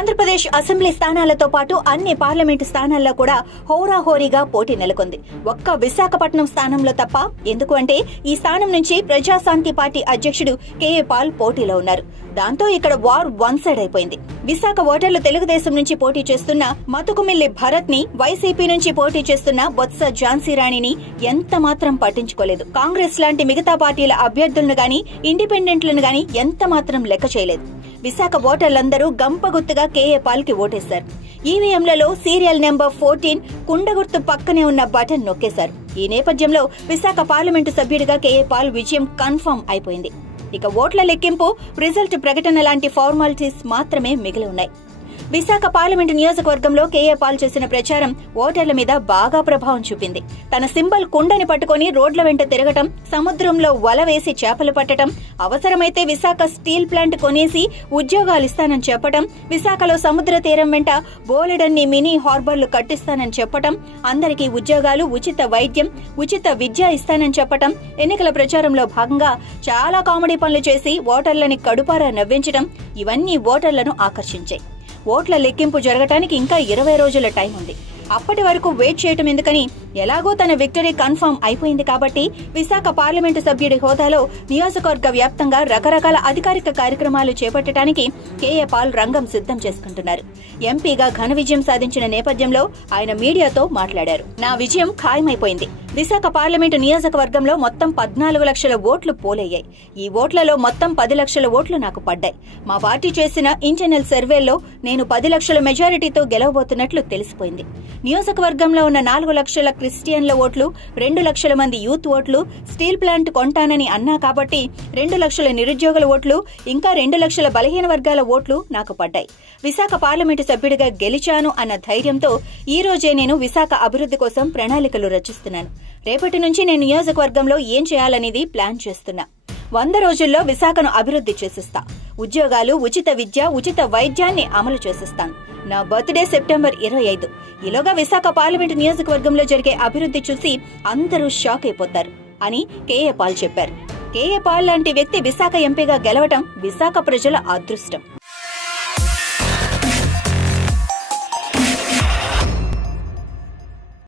Andhra Pradesh assembly స్థానాలతో పాటు అన్ని parliament స్థానాల్లో కూడా హోరాహోరీగా పోటీ నెలకొంది. ఒక్క విశాఖపట్నం స్థానంలో తప్ప. ఎందుకు అంటే ఈ స్థానం నుంచి ప్రజాశాంతి పార్టీ అధ్యక్షుడు కేఏ పాల్ పోటీలో ఉన్నారు. దాంతో ఇక్కడ వార్ వన్ సైడ్ అయిపోయింది. విశాఖ ఓటర్లు తెలుగుదేశం నుంచి పోటీ చేస్తున్న మతుకుమిల్లి భరత్ ని, వైసీపీ నుంచి పోటీ చేస్తున్న బొత్స ఝాన్సీ రాణిని ఎంత మాత్రం పట్టించుకోలేదు. కాంగ్రెస్ లాంటి మిగతా పార్టీల అభ్యర్థులను గాని, ఇండిపెండెంట్లను గాని ఎంత మాత్రం లెక్క చేయలేదు. విశాఖ ఓటర్లందరూ గంపగుర్తుగా కేఏ పాల్ కి ఓటేశారు. ఈవీఎంలలో సీరియల్ నెంబర్ 14 కుండగుర్తు పక్కనే ఉన్న బటన్ నొక్కేశారు. ఈ నేపథ్యంలో విశాఖ పార్లమెంటు సభ్యుడిగా కేఏ పాల్ విజయం కన్ఫర్మ్ అయిపోయింది. ఇక ఓట్ల లెక్కింపు, రిజల్ట్ ప్రకటన లాంటి ఫార్మాలిటీస్ మాత్రమే మిగిలి ఉన్నాయి. విశాఖ పార్లమెంటు నియోజకవర్గంలో కేఏ పాల్ చేసిన ప్రచారం ఓటర్ల మీద బాగా ప్రభావం చూపింది. తన సింబల్ కుండని పట్టుకుని రోడ్ల వెంట తిరగటం, సముద్రంలో వల వేసి చేపలు పట్టడం, అవసరమైతే విశాఖ స్టీల్ ప్లాంట్ కొనేసి ఉద్యోగాలిస్తానని చెప్పడం, విశాఖలో సముద్ర తీరం వెంట బోలెడన్ని మినీ హార్బర్లు కట్టిస్తానని చెప్పడం, అందరికీ ఉద్యోగాలు, ఉచిత వైద్యం, ఉచిత విద్య ఇస్తానని చెప్పడం, ఎన్నికల ప్రచారంలో భాగంగా చాలా కామెడీ పనులు చేసి ఓటర్లని కడుపారా నవ్వించడం, ఇవన్నీ ఓటర్లను ఆకర్షించాయి. ఓట్ల లెక్కింపు జరగటానికి ఇంకా 20 రోజుల టైం ఉంది. అప్పటి వరకు వెయిట్ చేయటం ఎందుకని, ఎలాగో తన విక్టరీ కన్ఫర్మ్ అయిపోయింది కాబట్టి విశాఖ పార్లమెంటు సభ్యుడి హోదాలో నియోజకవర్గ వ్యాప్తంగా రకరకాల అధికారిక కార్యక్రమాలు చేపట్టడానికి కేఏ పాల్ రంగం సిద్ధం చేసుకుంటున్నారు. ఎంపీగా ఘన విజయం సాధించిన నేపథ్యంలో ఆయన మీడియాతో మాట్లాడారు. నా విజయం ఖాయమైపోయింది. విశాఖ పార్లమెంటు నియోజకవర్గంలో మొత్తం 14 లక్షల ఓట్లు పోలయ్యాయి. ఈ ఓట్లలో మొత్తం 10 లక్షల ఓట్లు నాకు పడ్డాయి. మా పార్టీ చేసిన ఇంటర్నల్ సర్వేల్లో నేను 10 లక్షల మెజారిటీతో గెలవబోతున్నట్లు తెలిసిపోయింది. నియోజకవర్గంలో ఉన్న 4 లక్షల క్రిస్టియన్ల ఓట్లు, 2 లక్షల మంది యూత్ ఓట్లు, స్టీల్ ప్లాంట్ కొంటానని అన్నా కాబట్టి 2 లక్షల నిరుద్యోగుల ఓట్లు, ఇంకా 2 లక్షల బలహీన వర్గాల ఓట్లు నాకు పడ్డాయి. విశాఖ పార్లమెంటు సభ్యుడిగా గెలిచాను అన్న ధైర్యంతో ఈ రోజే నేను విశాఖ అభివృద్ధి కోసం ప్రణాళికలు రచిస్తున్నాను. రేపటి నుంచి నేను నియోజకవర్గంలో ఏం చేయాలనేది ప్లాన్ చేస్తున్నా. 100 రోజుల్లో విశాఖను అభివృద్ధి చేసిస్తా. ఉద్యోగాలు, ఉచిత విద్య, ఉచిత వైద్యాన్ని అమలు చేసిస్తాను. నా బర్త్డే సెప్టెంబర్ 25. ఈలోగా విశాఖ పార్లమెంటు నియోజకవర్గంలో జరిగే అభివృద్ధి చూసి అందరూ షాక్ అయిపోతారు అని కేఏ పాల్ చెప్పారు. కేఏ పాల్ లాంటి వ్యక్తి విశాఖ ఎంపీగా గెలవటం విశాఖ ప్రజల అదృష్టం.